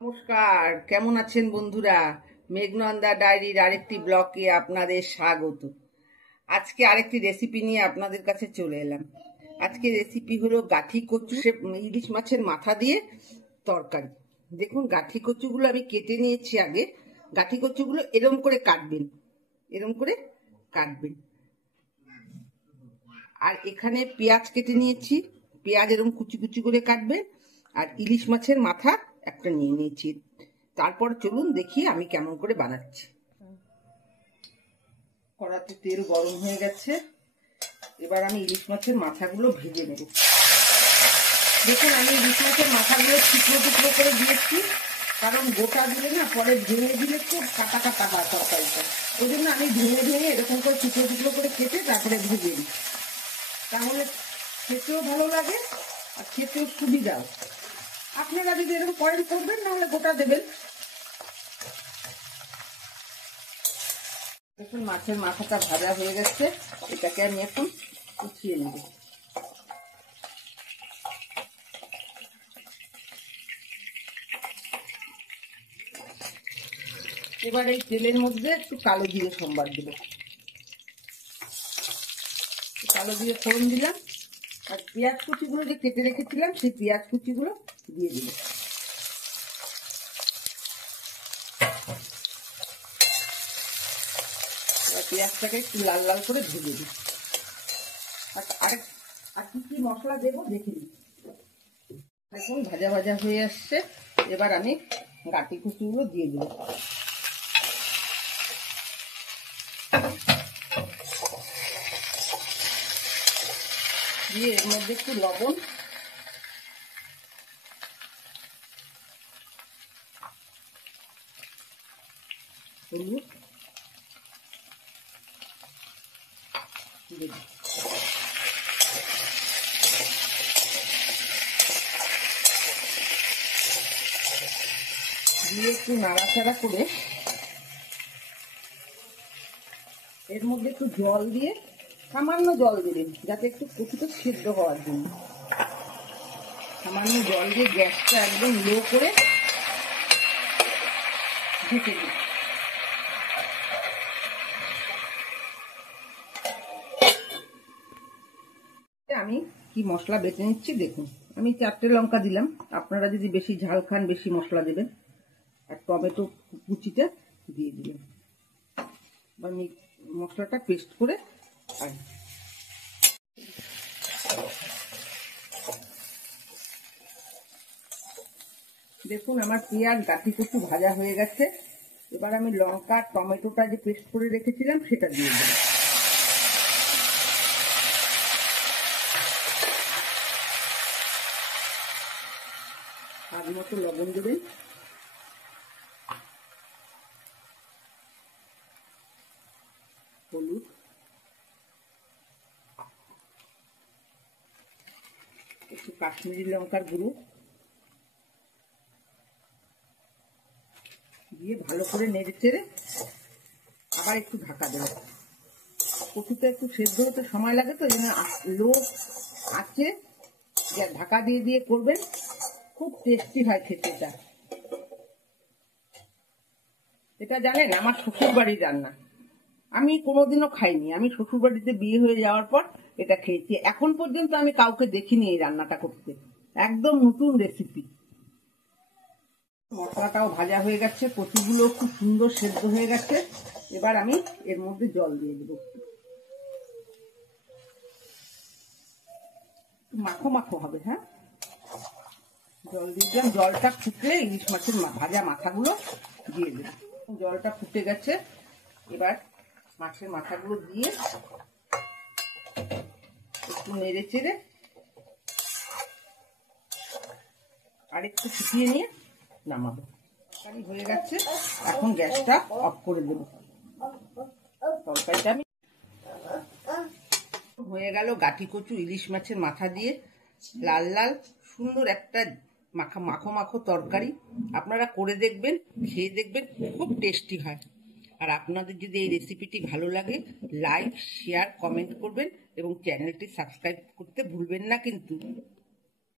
নমস্কার, কেমন আছেন বন্ধুরা? মেঘনন্দা ডায়েরির আরেকটি ব্লগে আপনাদের স্বাগত। আজকে আরেকটি রেসিপি নিয়ে আপনাদের কাছে চলে এলাম। আজকে রেসিপি হলো গাঠি কচু ইলিশ মাছের মাথা দিয়ে তরকারি। দেখুন, গাঠি কচুগুলো আমি কেটে নিয়েছি আগে। গাঠি কচুগুলো এরম করে কাটবেন, এরম করে কাটবেন। আর এখানে পেঁয়াজ কেটে নিয়েছি, পেঁয়াজ এরকম কুচি কুচি করে কাটবেন। আর ইলিশ মাছের মাথা একটা নিয়ে নিয়েছি। তারপর চলুন দেখি আমি কেমন করে বানাচ্ছি। কড়াতে তেল গরম হয়ে গেছে, এবার আমি ইলিশ মাছের মাথাগুলো ভেজে নেব। দেখুন, আমি ইলিশ মাছের মাথাগুলো টুকরো টুকরো করে দিয়েছি, কারণ গোটা দিলে না পরে ভেঙে দিলে খুব কাটা কাটা হয় তরকারিটা। ওই জন্য আমি ভেঙে ভেঙে এরকম করে টুকরো টুকরো করে কেটে তারপরে ভেজে দিই, তাহলে খেতেও ভালো লাগে আর খেতেও সুবিধাও। আপনারা যদি এরকম করেন করবেন, নাহলে গোটা দেবেন। দেখুন, মাছের মাথাটা ভাজা হয়ে গেছে, এটাকে আমি এখন উঠিয়ে নেব। এবার এই তেলের মধ্যে একটু কালো জিরে সম্বার দেব। কালো জিরে ফোড়ন দিলাম, আর পেঁয়াজ কুচিগুলো যে কেটে রেখেছিলাম সেই পেঁয়াজ কুচিগুলো দিয়ে দিলাম। পেঁয়াজটাকে একটু লাল লাল করে ভেজে দিই। আর কি কি মশলা দেবো দেখে দিই। দেখুন, ভাজা ভাজা হয়ে আসছে, এবার আমি গাঁটি কুচিগুলো দিয়ে দেবো। দিয়ে এর মধ্যে একটু লবণ, হলুদ দিয়ে একটু নাড়াচাড়া করে এর মধ্যে একটু জল দিয়ে, সামান্য জল দিলেন যাতে একটু কচুটা সিদ্ধ হওয়ার জন্য। সামান্য জল দিয়ে গ্যাসটা একদম লো করে ঢেকে দিই। আমি কি মশলা বেটে নিচ্ছি দেখুন। আমি 4টে লঙ্কা দিলাম, আপনারা যদি বেশি ঝাল খান বেশি মশলা দেবেন। আর টমেটো কুচিটা দিয়ে দিলাম। এবার মশলাটা পেস্ট করে দেখুন, আমার পেঁয়াজ গাঠি কচু ভাজা হয়ে গেছে। এবার আমি লঙ্কা টমেটোটা যে পেস্ট করে রেখেছিলাম সেটা দিয়ে দেব। স্বাদ মতো লবণ দেবেন, হলুদ, একটু কাশ্মীরি লঙ্কার গুঁড়ো দিয়ে ভালো করে নেড়ে চেড়ে আবার একটু ঢাকা দেবো। কচুটা একটু সেদ্ধ হতে সময় লাগে, তো এই জন্য লো আছে ঢাকা দিয়ে দিয়ে করবেন, খুব টেস্টি হয় খেতে। এটা জানেন আমার শ্বশুর বাড়ির রান্না, আমি কোনোদিনও খাইনি। আমি শ্বশুর বাড়িতে বিয়ে হয়ে যাওয়ার পর এটা খেয়েছি। এখন পর্যন্ত আমি কাউকে দেখিনি এই রান্নাটা করতে, একদম নতুন রেসিপি। মশলাটাও ভাজা হয়ে গেছে, কচুগুলো খুব সুন্দর সেদ্ধ হয়ে গেছে। এবার আমি এর মধ্যে জল দিয়ে দেবো, মাখো মাখো হবে। হ্যাঁ, জল দিয়ে দিলাম। জলটা ফুটলে ইলিশ মাছের ভাজা মাথাগুলো দিয়ে দেবো। জলটা ফুটে গেছে, এবার মাছের মাথাগুলো দিয়ে একটু নেড়ে চেড়ে আর একটু ফুটিয়ে নিয়ে নামাবো। তরকারি হয়ে গেছে, এখন গ্যাসটা অফ করে দেবো। তরকারিটা আমি হয়ে গেল গাঠি কচু ইলিশ মাছের মাথা দিয়ে লাল লাল সুন্দর একটা মাখো মাখো তরকারি। আপনারা করে দেখবেন, খেয়ে দেখবেন, খুব টেস্টি হয়। আর আপনাদের যদি এই রেসিপিটি ভালো লাগে, লাইক, শেয়ার, কমেন্ট করবেন এবং চ্যানেলটি সাবস্ক্রাইব করতে ভুলবেন না কিন্তু।